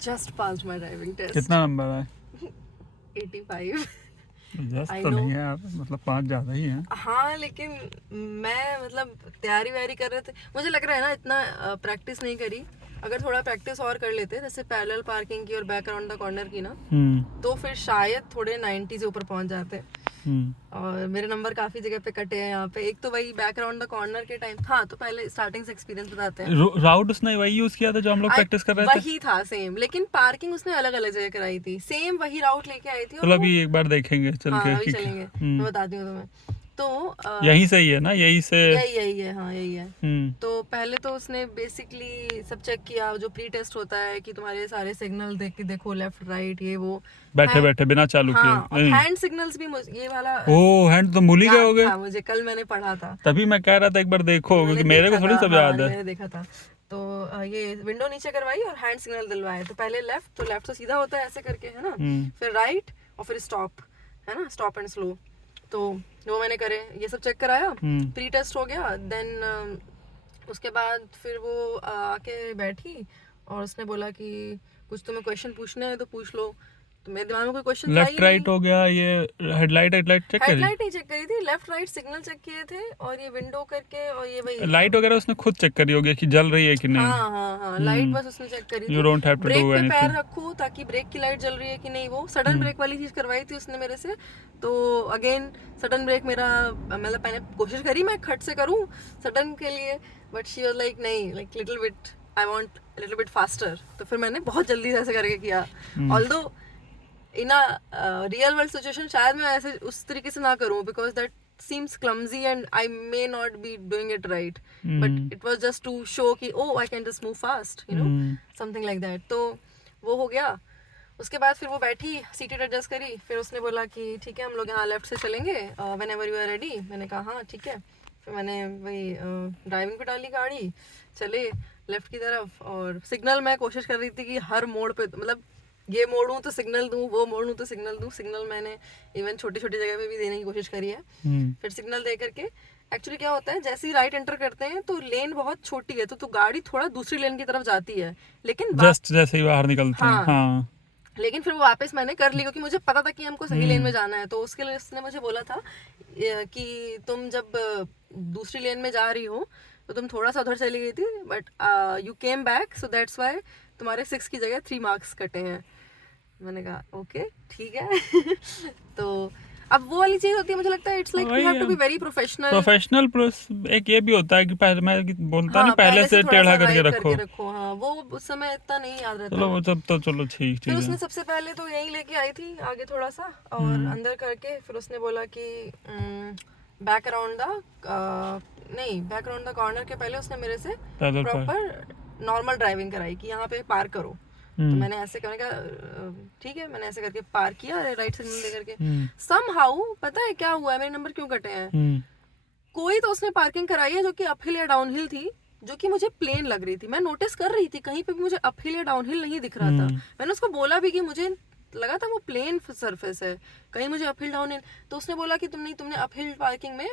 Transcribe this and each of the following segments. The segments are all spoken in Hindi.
Just pass my driving test. कितना नंबर है? 85। जस्ट I तो know. नहीं है यार, मतलब 5 ज्यादा ही है। हाँ लेकिन मैं मतलब तैयारी वैयारी कर रहे थे, मुझे लग रहा है ना इतना प्रैक्टिस नहीं करी। अगर थोड़ा प्रैक्टिस और कर लेते जैसे पैरेलल पार्किंग की और बैक अराउंड द कॉर्नर की ना, तो फिर शायद थोड़े 90 से ऊपर पहुंच जाते। और मेरे नंबर काफी जगह पे कटे हैं यहाँ पे। एक तो वही बैक अराउंड द कॉर्नर के टाइम। हाँ तो पहले स्टार्टिंग से एक्सपीरियंस बताते हैं। राउट उसने वही यूज किया था जो हम लोग प्रैक्टिस कर रहे थे? वही था सेम, लेकिन पार्किंग उसने अलग अलग जगह कराई थी। सेम वही राउट लेके आई थी। चलो अभी एक बार देखेंगे चल के। हाँ अभी चलेंगे, मैं बताती हूँ तुम्हें। तो यहीं से ही है ना, यहीं से? यही है, हाँ यही है। तो पहले तो उसने बेसिकली सब चेक किया, जो प्री टेस्ट होता है कि तुम्हारे सारे सिग्नल देख के देखो, लेफ्ट राइट ये वो, बैठे बिना चालू किए। हाँ, और हैंड सिग्नल्स भी ये वाला। ओ हैंड तो भूल ही गए होगे। हाँ मुझे कल मैंने पढ़ा था, तभी मैं कह रहा था एक बार देखो, क्योंकि मेरे को थोड़ी सब याद है। मैंने देखा था। तो ये विंडो नीचे करवाई और हैंड सिग्नल दिलवाए। तो पहले लेफ्ट, तो लेफ्ट तो सीधा होता है ऐसे करके, है ना। फिर राइट और फिर स्टॉप, है ना, स्टॉप एंड स्लो। तो वो मैंने करे, ये सब चेक कराया, प्री टेस्ट हो गया। देन उसके बाद फिर वो आके बैठी और उसने बोला कि कुछ तुम्हें क्वेश्चन पूछने हैं तो पूछ लो। तो मेरे दिमाग में कोई क्वेश्चन लेफ्ट राइट हो गया, ये हेडलाइट चेक करी? हेडलाइट नहीं चेक करी थी, लेफ्ट राइट सिग्नल चेक किए थे, और ये विंडो करके, और ये वही लाइट वगैरह उसने खुद चेक करी होगी कि जल रही है कि नहीं। हाँ लाइट बस उसने चेक करी थी। You don't have to break do pay anything. पैर रखो ताकि ब्रेक की लाइट जल रही है कि नहीं। वो सडन ब्रेक वाली चीज करवाई थी उसने मेरे से। तो अगेन सडन ब्रेक मेरा, मतलब मैंने कोशिश करी मैं खट से करूं सडन के लिए, बट शी वाज लाइक नहीं, like little bit, I want little bit faster. तो फिर मैंने बहुत जल्दी से ऐसे करके किया। Although in a real world situation शायद मैं ऐसे उस तरीके से ना करूं, because that seems clumsy and I may not be doing it right, but it was just to show कि oh I can just move fast, you know, something like that. तो वो हो गया। उसके बाद फिर वो बैठी, सीटेड एडजस्ट करी, फिर उसने बोला कि ठीक है हम लोग यहाँ लेफ्ट से चलेंगे, whenever you are ready। मैंने कहा हाँ ठीक है। फिर मैंने वही ड्राइविंग पे डाली गाड़ी, चले लेफ्ट की तरफ। और सिग्नल मैं कोशिश कर रही थी कि हर मोड़ पे, मतलब ये मोड़ूं तो सिग्नल दूं, वो मोड़ूं तो सिग्नल दूं। सिग्नल मैंने इवन छोटी छोटी जगह पे भी देने की कोशिश करी है। फिर सिग्नल दे करके, एक्चुअली क्या होता है जैसे ही राइट एंटर करते हैं तो लेन बहुत छोटी है, तो गाड़ी थोड़ा दूसरी लेन की तरफ जाती है, लेकिन जस्ट जैसे ही बाहर निकलते हैं। हाँ। लेकिन फिर वो वापस मैंने कर ली, क्योंकि मुझे पता था कि हमको सही लेन में जाना है। तो उसके लिए उसने मुझे बोला था कि तुम जब दूसरी लेन में जा रही हो तो तुम थोड़ा सा उधर चली गई थी, but you came back, so that's why तुम्हारे 6 की जगह 3 मार्क्स कटे हैं। मैंने कहा ओके ठीक है। तो अब वो वाली चीज होती है, मुझे लगता है it's like you have to be very professional plus एक ये भी होता है कि पहले मैं बोलता नहीं, पहले से टेढ़ा करके रखो। हाँ वो उस समय इतना नहीं याद रहता। चलो वो सब तो चलो ठीक फिर उसने सबसे पहले तो यही लेके आई थी आगे थोड़ा सा, और अंदर करके फिर उसने बोला कि बैक अराउंड द कॉर्नर के पहले उसने मेरे से प्रॉपर नॉर्मल ड्राइविंग कराई कि यहाँ पे पार करो। तो मैंने ऐसे करने का ठीक है, मैंने ऐसे करके पार किया राइट सिग्नल दे करके। समहाउ पता है क्या हुआ है, मेरे नंबर क्यों कटे हैं? कोई तो उसने पार्किंग कराई है जो कि अपहिल या डाउनहिल थी, जो कि मुझे प्लेन लग रही थी। मैं नोटिस कर रही थी, कहीं पे भी मुझे अपहिल या डाउनहिल नहीं दिख रहा था। मैंने उसको बोला भी कि मुझे लगा था वो प्लेन सरफेस है, कहीं मुझे अपहिल डाउनहिल। तो उसने बोला कि तुमने अपहिल पार्किंग में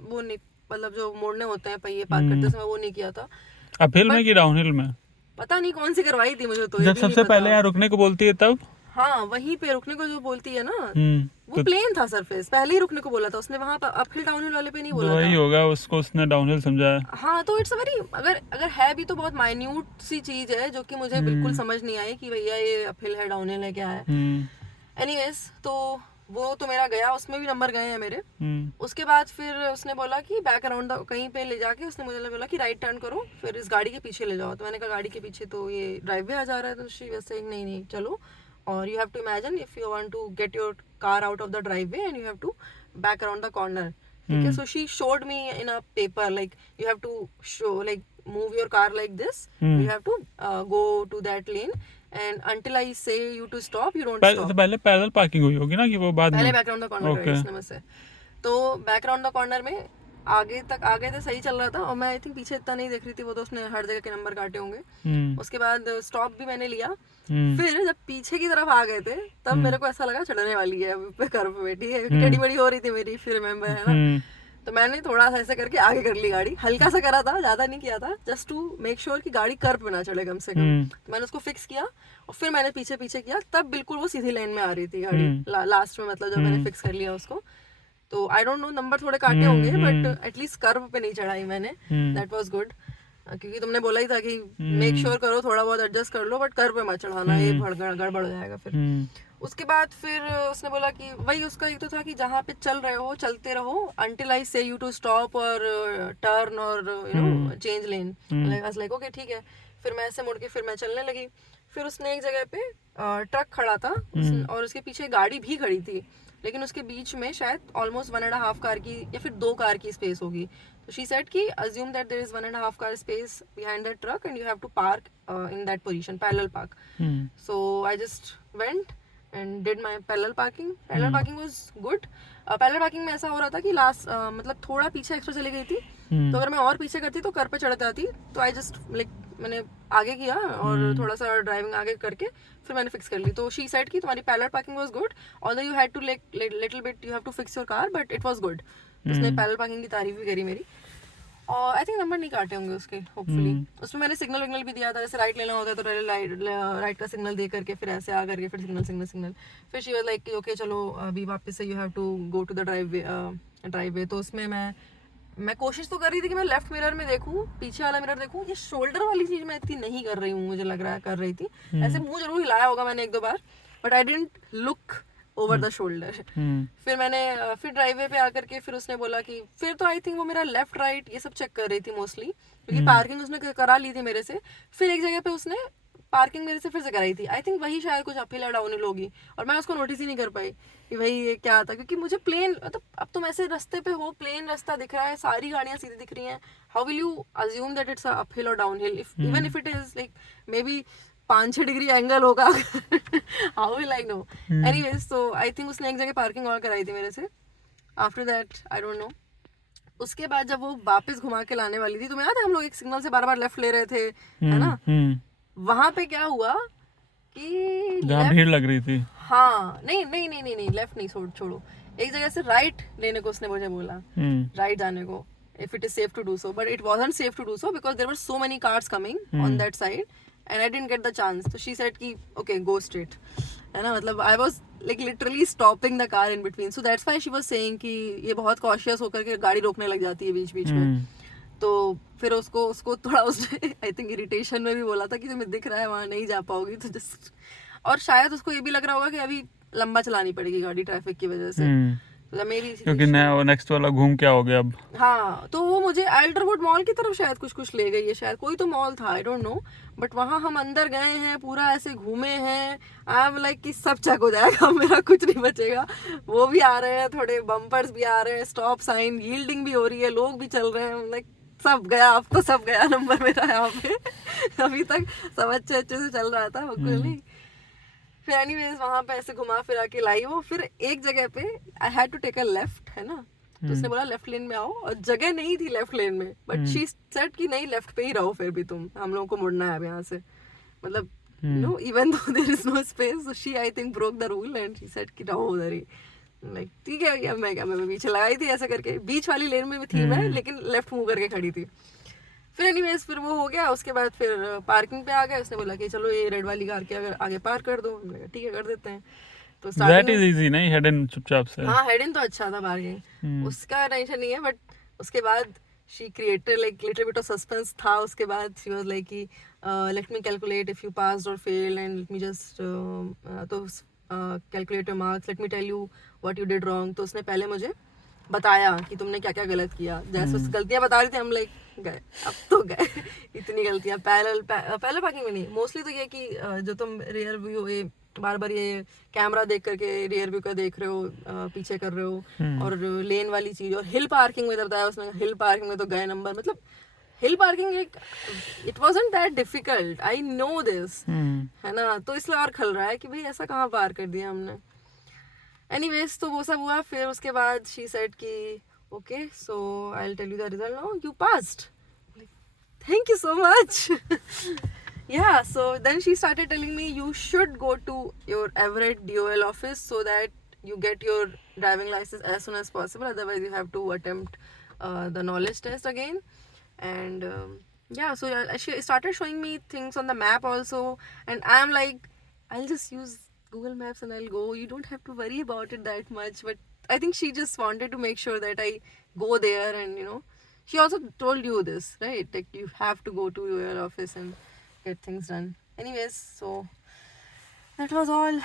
वो नहीं, मतलब जो मोड़ने होते हैं पहिए पार्क करते समय, वो नहीं किया था। अपहिल में कि डाउनहिल में पता नहीं कौन सी करवाई थी मुझे, तो जब सबसे पहले यहाँ रुकने को बोलती है तब। हाँ वहीं पे रुकने को जो बोलती है ना, वो प्लेन था सरफेस, पहले ही रुकने को बोला था उसने। वहाँ पर अपहिल डाउनहिल वाले पे नहीं बोला था। वही होगा, उसको उसने डाउनहिल समझाया। हाँ तो इट्स वेरी, अगर है भी तो बहुत माइन्यूट सी चीज है, जो कि मुझे बिल्कुल समझ नहीं आई कि भैया ये अपहिल है डाउनहिल है क्या है। एनीवेज तो वो तो मेरा गया, उसमें भी नंबर गए हैं मेरे। उसके बाद फिर उसने बोला कि बैक अराउंड कहीं पे ले जाके उसने मुझे बोला कि राइट टर्न करो, फिर इस गाड़ी के पीछे ले जाओ। तो मैंने कहा गाड़ी के पीछे तो ये ड्राइववे आ जा रहा है। तो शी वाज सेइंग नहीं चलो, और you have to imagine if you want to get your car out of the driveway and you have to back around the corner. ठीक है, so she showed me in a paper like you have to show like move your car like this, you have to go to that lane and until I say you to stop you don't stop। पहले पैरेलल पार्किंग हुई होगी ना कि वो बाद में? पहले बैकग्राउंड द कॉर्नर कराई उसने मुझसे। तो बैकग्राउंड द कॉर्नर में आगे तो सही चल रहा था, और मैं आई थिंक पीछे इतना नहीं देख रही थी, वो तो उसने हर जगह के नंबर काटे होंगे। उसके बाद स्टॉप भी मैंने लिया। फिर जब पीछे की तरफ आ गए थे तब मेरे को ऐसा लगा चढ़ने वाली है, कर्व पे बैठी है, टेढ़ी मेढ़ी हो रही थी मेरी, फिर रिमेम्बर है ना। तो मैंने थोड़ा सा ऐसे करके आगे कर ली गाड़ी, हल्का सा करा था, ज्यादा नहीं किया था, जस्ट टू मेक श्योर कि गाड़ी कर्व पे ना चढ़े कम से कम। तो मैंने उसको फिक्स किया और फिर मैंने पीछे पीछे किया, तब बिल्कुल वो सीधी लाइन में आ रही थी गाड़ी लास्ट में, मतलब जब मैंने फिक्स कर लिया उसको। तो आई डोंट नो नंबर थोड़े काटे होंगे, बट एटलीस्ट कर्व पे नहीं चढ़ाई मैंने, दैट वाज गुड। क्योंकि तुमने बोला ही था कि मेक श्योर करो, थोड़ा बहुत एडजस्ट कर लो, बट कर्व पे मत चढ़ाना, ये गड़बड़ हो जाएगा फिर। उसके बाद फिर उसने बोला कि वही उसका एक तो था कि जहाँ पे चल रहे हो चलते रहो until I say you to stop और टर्न और you know change lane. Like okay ठीक है। फिर मैं ऐसे मुड़ के फिर मैं चलने लगी। फिर उसने एक जगह पे ट्रक खड़ा था और उसके पीछे गाड़ी भी खड़ी थी, लेकिन उसके बीच में शायद ऑलमोस्ट 1.5 कार की या फिर 2 कार की स्पेस होगी। तो शी सेड कि assume that there is 1.5 car space behind that truck and you have to park in that position, parallel park. So I just went and did my parallel parking. Parallel parking was good. Parallel parking में ऐसा हो रहा था कि लास्ट मतलब थोड़ा पीछे एक्स्ट्रा चली गई थी, तो अगर मैं और पीछे करती तो कर पे चढ़ जाती। तो आई जस्ट लाइक मैंने आगे किया और थोड़ा सा ड्राइविंग आगे करके फिर मैंने फिक्स कर ली। तो शी सेड कि तुम्हारी parallel parking was good, although you had to little bit you have to fix your car, but it was good. उसने पैरेलल पार्किंग की तारीफ भी करी मेरी। और आई थिंक नंबर नहीं काटे होंगे उसके, होपफुली। उसमें मैंने सिग्नल विग्नल भी दिया था, जैसे राइट लेना होता है तो राइट का सिग्नल दे करके फिर ऐसे आ करके फिर सिग्नल। फिर शी वाज लाइक कि ओके चलो अभी वापस से you have to go to the driveway. तो उसमें मैं कोशिश तो कर रही थी कि मैं लेफ्ट मिरर में देखूं, पीछे वाला मिरर देखूं। ये शोल्डर वाली चीज मैं इतनी नहीं कर रही हूँ, मुझे लग रहा है कर रही थी। ऐसे मुंह जरूर हिलाया होगा मैंने 1-2 बार, but I didn't look over the shoulder. फिर मैंने फिर ड्राइववे पे आकर के फिर उसने बोला कि फिर तो आई थिंक वो मेरा लेफ्ट राइट ये सब चेक कर रही थी मोस्टली, क्योंकि पार्किंग उसने करा ली थी मेरे से। फिर एक जगह पे उसने पार्किंग मेरे से फिर से कराई थी, आई थिंक वही शायद कुछ अपहिल या डाउनहिल होगी, और मैं उसको नोटिस ही नहीं कर पाई कि भाई ये क्या था। क्योंकि मुझे प्लेन, मतलब अब तुम ऐसे रास्ते पे हो, प्लेन रास्ता दिख रहा है, सारी गाड़ियां सीधी दिख रही हैं, how will you assume that it's uphill और downhill even if it is like may be 5-6 degree angle होगा। How will I know. Anyways, तो आई थिंक उसने एक जगह पार्किंग और कराई थी मेरे से। After that I don't know. उसके बाद जब वो वापस घुमा के लाने वाली थी, तो मैं याद है हम लोग एक सिग्नल से बार-बार लेफ्ट ले रहे थे, है ना? वहां पे क्या हुआ कि जहाँ भीड़ लग रही थी, हाँ नहीं लेफ्ट नहीं, छोड़ो। एक जगह से राइट लेने को उसने मुझे बोला, राइट जाने को, if it is safe to do so, but it wasn't safe to do so because there were so many cars coming on that side and I didn't get the chance. So she said कि okay go straight, है ना? मतलब I was like literally stopping the car in between, so that's why she was saying कि ये बहुत cautious होकर के गाड़ी रोकने लग जाती है बीच बीच में। तो फिर उसको थोड़ा उसने आई थिंक इरिटेशन में भी बोला था कि तुम्हें दिख रहा है वहाँ नहीं जा पाओगी, तो जस्ट, और शायद उसको ये भी लग रहा होगा कि अभी लंबा चलानी पड़ेगी गाड़ी ट्रैफिक की वजह से, मेरी क्योंकि नेक्स्ट वाला घूम क्या हो गया अब। हाँ, तो वो मुझे अल्टरवुड मॉल की तरफ शायद कुछ ले गई है, शायद कोई तो मॉल था, आई डोंट नो, बट वहाँ हम अंदर गए हैं, पूरा ऐसे घूमे हैं, आई एम लाइक कि सब चेक हो जाएगा, मेरा कुछ नहीं बचेगा। वो भी आ रहे हैं, थोड़े बम्पर्स भी आ रहे हैं, स्टॉप साइन, यील्डिंग भी हो रही है, लोग भी चल रहे हैं, लाइक सब गया, अब तो सब गया नंबर मेरा यहाँ पे। अभी तक सब अच्छे से चल रहा था, बिल्कुल नहीं। फिर एनीवेज वहां पे ऐसे घुमा फिरा के लाई वो। फिर एक जगह पे I had to take a left, है ना? तो उसने बोला लेफ्ट लेन में आओ, और जगह नहीं थी लेफ्ट लेन में, बट शी सेड कि नहीं लेफ्ट पे ही रहो, फिर भी तुम, हम लोगों को मुड़ना है अब यहाँ से, मतलब no even though there is no space. So she I think broke the rule and she said कि रहो उधर ही। लाइक ठीक है भैया, मैं पीछे लगाई थी ऐसे करके, बीच वाली लेन में भी थी मैं, लेकिन लेफ्ट मुंह करके खड़ी थी। फिर एनीवेज फिर वो हो गया। उसके बाद फिर पार्किंग पे आ गए, उसने बोला कि चलो ये रेड वाली कार के अगर आगे पार्क कर दो, ठीक है कर देते हैं। तो दैट इज इजी, नहीं हेड इन चुपचाप से। हाँ, हेड इन तो अच्छा था पार्किंग, उसका टेंशन नहीं है। बट उसके बाद she created like little bit of suspense था। उसके बाद शी वाज लाइक कि let me calculate if you passed or failed and let me just तो calculate your marks, let me tell you what you did wrong. तो उसने पहले मुझे बताया कि तुमने क्या क्या गलत किया, जैसे उस गलतियां बता रही थी, हम लाइक गए, अब तो गए। इतनी गलतियां पैरेलल पार्किंग में नहीं, मोस्टली तो ये कि जो तुम रियर व्यू ये बार बार ये कैमरा देख करके रियर व्यू का देख रहे हो, पीछे कर रहे हो, और लेन वाली चीज। और हिल पार्किंग में बताया उसने, हिल पार्किंग में तो गए नंबर, मतलब हिल पार्किंग एक it wasn't that difficult, I know this, है ना? तो इसलिए और खल रहा है कि भाई ऐसा कहाँ पार कर दिया हमने। एनीवेज, तो वो सब हुआ। फिर उसके बाद शी सेड कि okay, so I'll tell you the result now, you passed. Like, thank you so much. Yeah, so then she started telling me you should go to your Everett DOL office so that you get your driving license as soon as possible, otherwise you have to attempt the knowledge test again. And yeah, so she started showing me things on the map also, and I'm like, I'll just use Google Maps and I'll go. You don't have to worry about it that much. But I think she just wanted to make sure that I go there, and she also told you this, right? Like you have to go to your office and get things done. Anyways, so that was all.